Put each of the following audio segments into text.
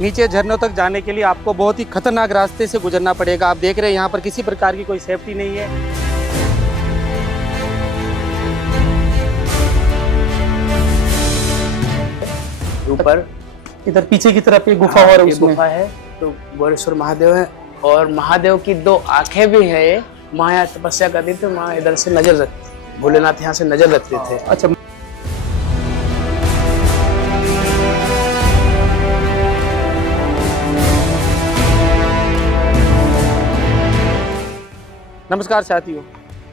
नीचे झरनों तक जाने के लिए आपको बहुत ही खतरनाक रास्ते से गुजरना पड़ेगा। आप देख रहे हैं यहाँ पर किसी प्रकार की कोई सेफ्टी नहीं है। ऊपर इधर पीछे की तरफ एक गुफा और उसमें गुफा है, तो गोरेश्वर महादेव है और महादेव की 2 आंखें भी है। ये माँ यहाँ तपस्या करती थी, माँ इधर से नजर रखती, भोलेनाथ यहाँ से नजर रखते थे। अच्छा, नमस्कार साथियों,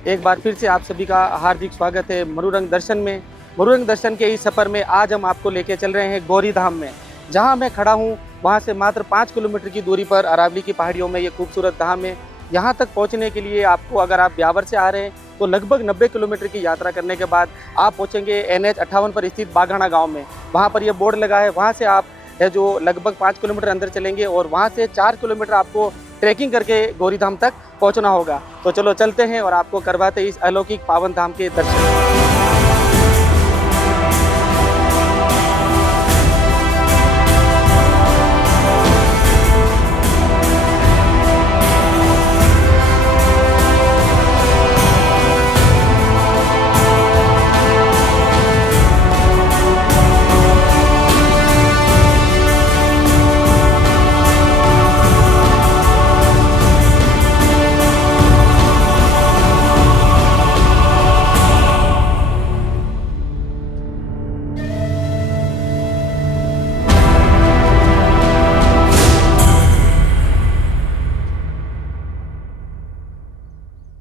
एक बार फिर से आप सभी का हार्दिक स्वागत है मरुरंग दर्शन में। मरुरंग दर्शन के इस सफ़र में आज हम आपको लेके चल रहे हैं गौरी धाम में। जहां मैं खड़ा हूं वहां से मात्र 5 किलोमीटर की दूरी पर अरावली की पहाड़ियों में ये खूबसूरत धाम है। यहां तक पहुंचने के लिए आपको, अगर आप ब्यावर से आ रहे हैं तो लगभग 90 किलोमीटर की यात्रा करने के बाद आप पहुँचेंगे NH 58 पर स्थित बाघाना गाँव में। वहाँ पर यह बोर्ड लगा है, वहाँ से आप है जो लगभग 5 किलोमीटर अंदर चलेंगे और वहाँ से 4 किलोमीटर आपको ट्रैकिंग करके गौरी धाम तक पहुंचना होगा। तो चलो चलते हैं और आपको करवाते हैं इस अलौकिक पावन धाम के दर्शन।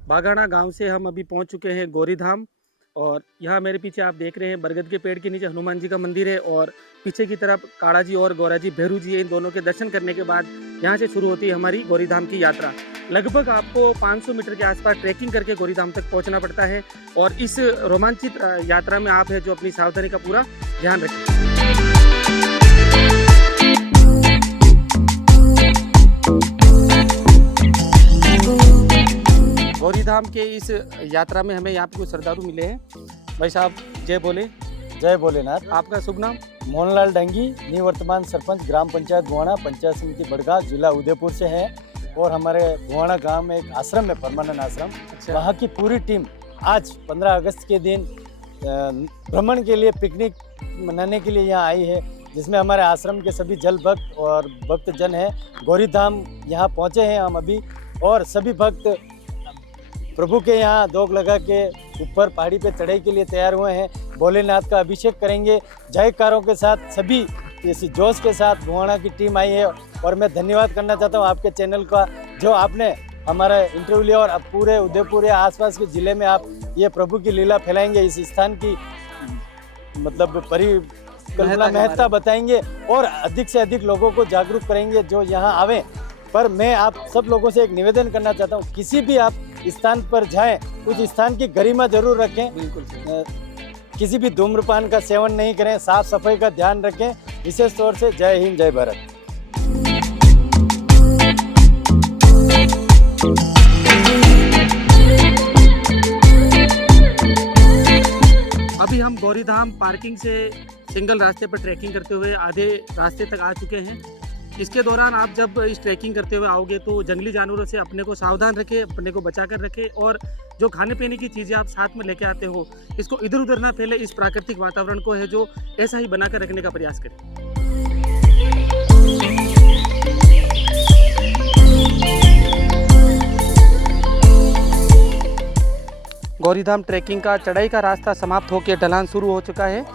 बाघाना गांव से हम अभी पहुंच चुके हैं गौरी धाम और यहाँ मेरे पीछे आप देख रहे हैं बरगद के पेड़ के नीचे हनुमान जी का मंदिर है और पीछे की तरफ काड़ा जी और गौरा जी भैरू जी है। इन दोनों के दर्शन करने के बाद यहाँ से शुरू होती है हमारी गौरी धाम की यात्रा। लगभग आपको 500 मीटर के आसपास ट्रैकिंग करके गौरी धाम तक पहुँचना पड़ता है और इस रोमांचित यात्रा में आप है जो अपनी सावधानी का पूरा ध्यान रखें। गौरी धाम के इस यात्रा में हमें यहाँ पे कुछ श्रद्धालु मिले हैं। भाई साहब जय बोले। जय भोलेनाथ। आपका शुभ नाम? मोहनलाल डंगी, निवर्तमान सरपंच ग्राम पंचायत गोहाना, पंचायत समिति बड़गा, जिला उदयपुर से है और हमारे गोहाना गांव में एक आश्रम है, परमानंद आश्रम। अच्छा। वहाँ की पूरी टीम आज 15 अगस्त के दिन भ्रमण के लिए, पिकनिक मनाने के लिए यहाँ आई है, जिसमें हमारे आश्रम के सभी जल भक्त और भक्तजन हैं। गौरी धाम यहाँ पहुँचे हैं हम अभी और सभी भक्त प्रभु के यहाँ दोग लगा के ऊपर पहाड़ी पे चढ़ाई के लिए तैयार हुए हैं। भोलेनाथ का अभिषेक करेंगे जयकारों के साथ, सभी इस जोश के साथ गोहाना की टीम आई है। और मैं धन्यवाद करना चाहता हूँ आपके चैनल का, जो आपने हमारा इंटरव्यू लिया और अब पूरे उदयपुर या आसपास के ज़िले में आप ये प्रभु की लीला फैलाएंगे, इस स्थान की मतलब परिकल्पना महत्ता बताएंगे और अधिक से अधिक लोगों को जागरूक करेंगे जो यहाँ आवें। पर मैं आप सब लोगों से एक निवेदन करना चाहता हूँ, किसी भी आप स्थान पर जाएं उस स्थान की गरिमा जरूर रखें। बिल्कुल। किसी भी धूम्रपान का सेवन नहीं करें, साफ सफाई का ध्यान रखें। विशेष तौर से जय हिंद जय भारत। अभी हम गौरी धाम पार्किंग से सिंगल रास्ते पर ट्रैकिंग करते हुए आधे रास्ते तक आ चुके हैं। इसके दौरान आप जब इस ट्रैकिंग करते हुए आओगे तो जंगली जानवरों से अपने को सावधान रखें, अपने को बचा कर रखें और जो खाने पीने की चीज़ें आप साथ में लेके आते हो इसको इधर उधर ना फैले। इस प्राकृतिक वातावरण को है जो ऐसा ही बनाकर रखने का प्रयास करें। गौरी धाम ट्रैकिंग का चढ़ाई का रास्ता समाप्त होकर ढलान शुरू हो चुका है।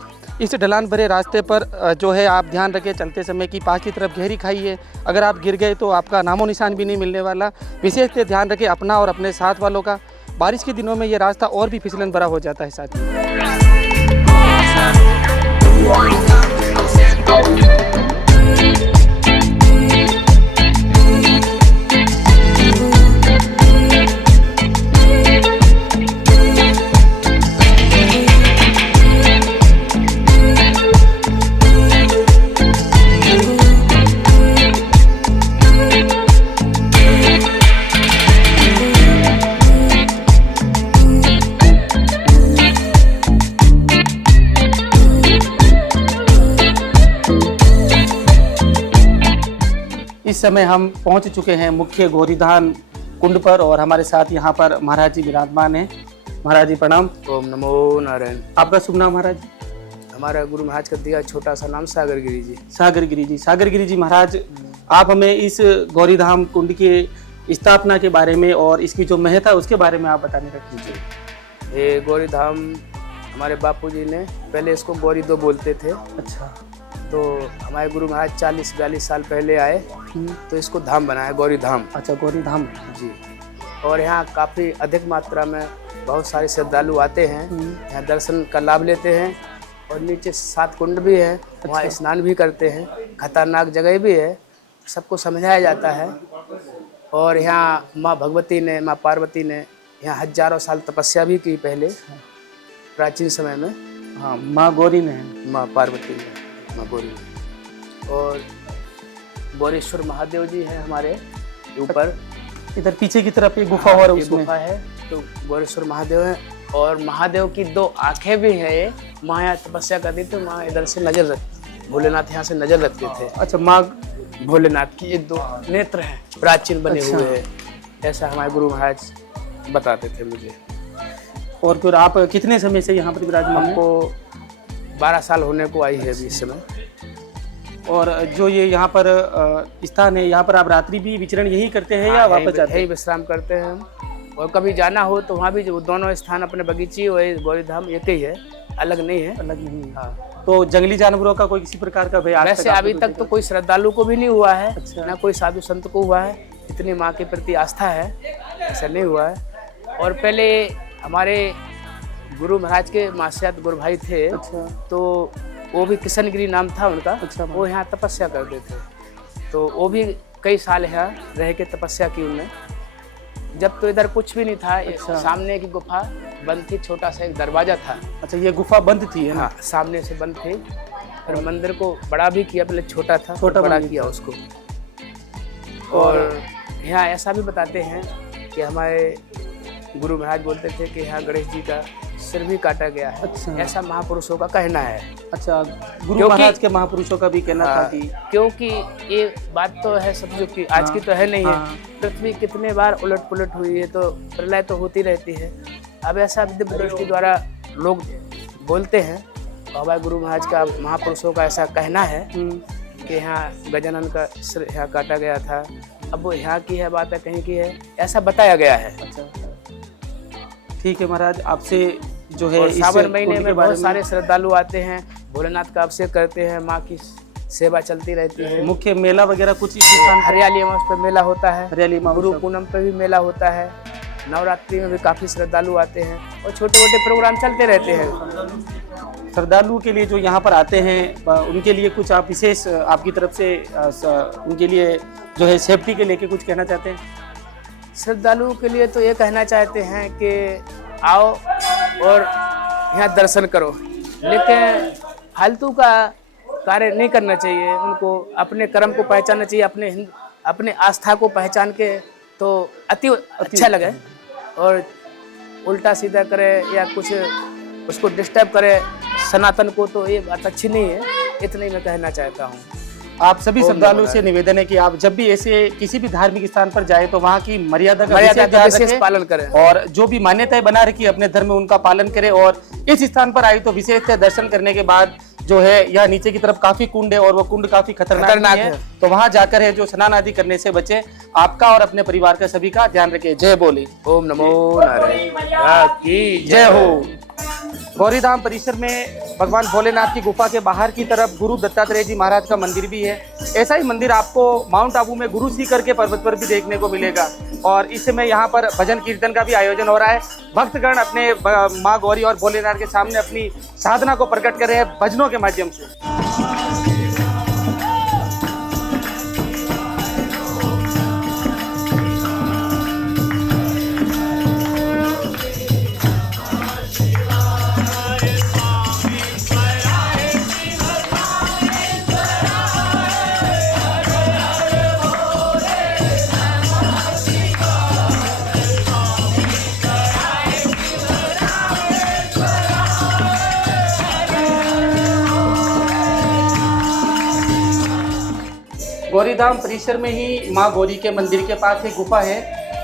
इस ढलान भरे रास्ते पर जो है आप ध्यान रखें चलते समय कि पास की तरफ गहरी खाई है, अगर आप गिर गए तो आपका नामो निशान भी नहीं मिलने वाला। विशेष से ध्यान रखें अपना और अपने साथ वालों का। बारिश के दिनों में ये रास्ता और भी फिसलन भरा हो जाता है साथी। इस समय हम पहुंच चुके हैं मुख्य गौरीधाम कुंड पर और हमारे साथ यहाँ पर महाराज जी विराजमान हैं। महाराज जी प्रणाम। ओम नमो नारायण। आपका शुभ नाम महाराज जी? हमारा गुरु महाराज का दिया छोटा सा नाम सागर गिरी जी। सागर गिरी जी। सागर गिरी जी महाराज, आप हमें इस गौरीधाम कुंड की स्थापना के बारे में और इसकी जो महत्ता है उसके बारे में आप बताने रख दीजिए। ये गौरी धाम हमारे बापूजी ने पहले इसको गौरी दो बोलते थे। अच्छा। तो हमारे गुरु महाराज 40-42 साल पहले आए तो इसको धाम बनाया, गौरी धाम। अच्छा, गौरीधाम जी। और यहाँ काफ़ी अधिक मात्रा में बहुत सारे श्रद्धालु आते हैं, यहाँ दर्शन का लाभ लेते हैं। और नीचे 7 कुंड भी है, वहाँ स्नान भी करते हैं। खतरनाक जगह भी है, सबको समझाया जाता है। और यहाँ माँ भगवती ने, माँ पार्वती ने यहाँ हजारों साल तपस्या भी की पहले, प्राचीन समय में। हाँ, माँ गौरी ने, माँ पार्वती ने, माँ गौरी ने। और गौरेश्वर महादेव जी हैं हमारे ऊपर। इधर पीछे की तरफ एक गुफा और उसमें गुफा है, तो गौरेश्वर महादेव है। और महादेव की 2 आंखें भी हैं। ये माँ यहाँ तपस्या करती थी, माँ इधर से नजर रखती, भोलेनाथ यहाँ से नजर रखते थे। अच्छा, माँ भोलेनाथ की ये 2 नेत्र हैं, प्राचीन बने हुए हैं, ऐसा हमारे गुरु महाराज बताते थे मुझे। और फिर आप कितने समय से यहाँ पर विराजमान हैं? हमको 12 साल होने को आई है अभी इस समय। और जो ये यहाँ पर स्थान है, यहाँ पर आप रात्रि भी विचरण यही करते हैं या वापस जाते हैं? यही विश्राम करते हैं हम। और कभी जाना हो तो वहाँ भी जो दोनों स्थान अपने बगीचे और गौरीधाम एक ही है, अलग नहीं है। अलग नहीं है। हाँ। तो जंगली जानवरों का कोई किसी प्रकार का भय आज वैसे तक अभी तक तो कोई श्रद्धालु को भी नहीं हुआ है। अच्छा। ना कोई साधु संत को हुआ है। इतनी माँ के प्रति आस्था है, ऐसा नहीं हुआ है। और पहले हमारे गुरु महाराज के मास्यात गुरु भाई थे। अच्छा। तो वो भी किशनगिरी नाम था उनका। अच्छा। वो यहाँ तपस्या करते थे, तो वो भी कई साल यहाँ रह के तपस्या की उन्होंने। जब तो इधर कुछ भी नहीं था। अच्छा। सामने की गुफा बंद थी, छोटा सा एक दरवाजा था। अच्छा, ये गुफा बंद थी है ना? हाँ, सामने से बंद थी। फिर मंदिर को बड़ा भी किया, पहले छोटा था, छोटा बड़ा बना किया उसको। और यहाँ ऐसा भी बताते हैं कि हमारे गुरु महाराज बोलते थे कि यहाँ गणेश जी का सिर भी काटा गया है। अच्छा। ऐसा महापुरुषों का कहना है। अच्छा, गुरु महाराज के महापुरुषों का भी कहना था कि क्योंकि ये बात तो है समझो कि आज की तो है नहीं है। पृथ्वी कितने बार उलट पुलट हुई है, तो प्रलय तो होती रहती है। अब ऐसा दिव्य दृष्टि द्वारा लोग बोलते हैं। और हमारे गुरु महाराज का, महापुरुषों का ऐसा कहना है कि यहाँ गजानन का सिर यहाँ काटा गया था। अब वो यहाँ की है बात है, कहीं की है, ऐसा बताया गया है। अच्छा, ठीक है महाराज, आपसे जो है और इस सावन महीने कुंड के में बारे बहुत सारे श्रद्धालु आते हैं, भोलेनाथ का अभिषेक करते हैं, माँ की सेवा चलती रहती है। मुख्य मेला वगैरह कुछ इस स्थान पर? हरियाली अमावस पे मेला होता है, हरियाली गुरु पूनम पे भी मेला होता है, नवरात्रि में भी काफी श्रद्धालु आते हैं और छोटे मोटे प्रोग्राम चलते रहते हैं। श्रद्धालुओं के लिए जो यहाँ पर आते हैं उनके लिए कुछ आप विशेष आपकी तरफ से उनके लिए जो है सेफ्टी के लेके कुछ कहना चाहते हैं? श्रद्धालुओं के लिए तो ये कहना चाहते हैं कि आओ और यहाँ दर्शन करो, लेकिन फालतू का कार्य नहीं करना चाहिए। उनको अपने कर्म को पहचानना चाहिए, अपने आस्था को पहचान के तो अति अच्छा लगे। और उल्टा सीधा करे या कुछ उसको डिस्टर्ब करे सनातन को, तो ये बात अच्छी नहीं है। इतना ही मैं कहना चाहता हूँ। आप सभी श्रद्धालुओं से निवेदन है कि आप जब भी ऐसे किसी भी धार्मिक स्थान पर जाए तो वहाँ की मर्यादा का विशेष पालन करें और जो भी मान्यताएं बना रखी अपने धर्म में उनका पालन करें। और इस स्थान पर आई तो विशेषतः दर्शन करने के बाद जो है यहाँ नीचे की तरफ काफी कुंड है और वो कुंड काफी खतरनाक है, तो वहाँ जाकर है जो स्नान आदि करने से बचे। आपका और अपने परिवार का सभी का ध्यान रखें। जय बोले। ओम नमो नारायण की जय हो। गौरीधाम परिसर में भगवान भोलेनाथ की गुफा के बाहर की तरफ गुरु दत्तात्रेय जी महाराज का मंदिर भी है। ऐसा ही मंदिर आपको माउंट आबू में गुरु सीकर के पर्वत पर भी देखने को मिलेगा। और इस समय यहाँ पर भजन कीर्तन का भी आयोजन हो रहा है। भक्तगण अपने माँ गौरी और भोलेनाथ के सामने अपनी साधना को प्रकट कर रहे हैं भजनों के माध्यम से। गौरीधाम परिसर में ही माँ गौरी के मंदिर के पास एक गुफा है।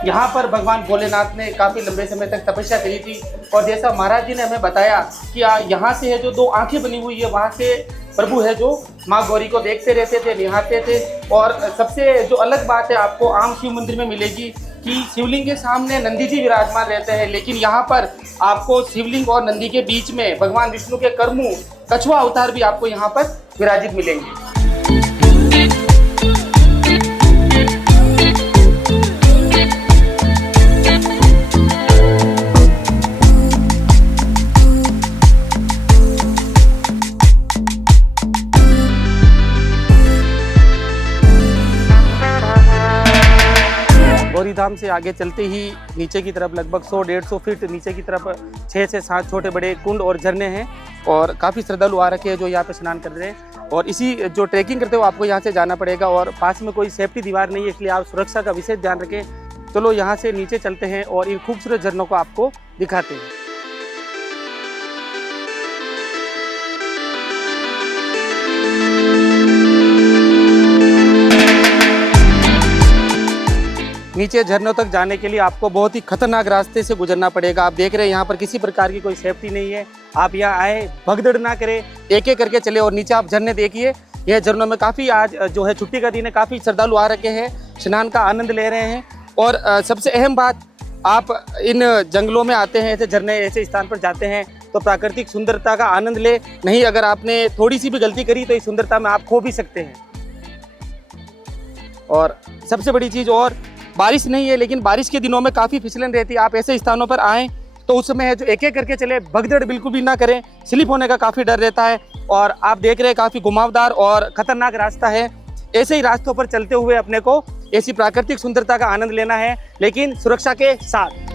यहाँ पर भगवान भोलेनाथ ने काफ़ी लंबे समय तक तपस्या करी थी और जैसा महाराज जी ने हमें बताया कि यहाँ से है जो 2 आंखें बनी हुई है, वहाँ से प्रभु है जो माँ गौरी को देखते रहते थे, निहारते थे। और सबसे जो अलग बात है आपको आम शिव मंदिर में मिलेगी कि शिवलिंग के सामने नंदी जी विराजमान रहते हैं, लेकिन यहाँ पर आपको शिवलिंग और नंदी के बीच में भगवान विष्णु के कर्मू कछुआ अवतार भी आपको यहाँ पर विराजित मिलेंगे। गौरीधाम से आगे चलते ही नीचे की तरफ लगभग 100-150 फीट नीचे की तरफ 6 से 7 छोटे बड़े कुंड और झरने हैं और काफ़ी श्रद्धालु आ रखे हैं जो यहाँ पे स्नान कर रहे हैं। और इसी जो ट्रैकिंग करते हो आपको यहाँ से जाना पड़ेगा और पास में कोई सेफ्टी दीवार नहीं है, इसलिए आप सुरक्षा का विशेष ध्यान रखें। चलो यहाँ से नीचे चलते हैं और इन खूबसूरत झरनों को आपको दिखाते हैं। नीचे झरनों तक जाने के लिए आपको बहुत ही खतरनाक रास्ते से गुजरना पड़ेगा। आप देख रहे हैं यहाँ पर किसी प्रकार की कोई सेफ्टी नहीं है। आप यहाँ आए, भगदड़ ना करें, एक एक करके चले। और नीचे आप झरने देखिए, यह झरनों में काफ़ी आज जो है छुट्टी का दिन है, काफ़ी श्रद्धालु आ रखे हैं, स्नान का आनंद ले रहे हैं। और सबसे अहम बात, आप इन जंगलों में आते हैं, ऐसे झरने ऐसे स्थान पर जाते हैं तो प्राकृतिक सुंदरता का आनंद ले। नहीं अगर आपने थोड़ी सी भी गलती करी तो इस सुंदरता में आप खो भी सकते हैं। और सबसे बड़ी चीज़, और बारिश नहीं है लेकिन बारिश के दिनों में काफ़ी फिसलन रहती है। आप ऐसे स्थानों पर आएँ तो उस समय है जो एक एक करके चले, भगदड़ बिल्कुल भी ना करें, स्लिप होने का काफ़ी डर रहता है। और आप देख रहे हैं काफ़ी घुमावदार और ख़तरनाक रास्ता है। ऐसे ही रास्तों पर चलते हुए अपने को ऐसी प्राकृतिक सुंदरता का आनंद लेना है, लेकिन सुरक्षा के साथ।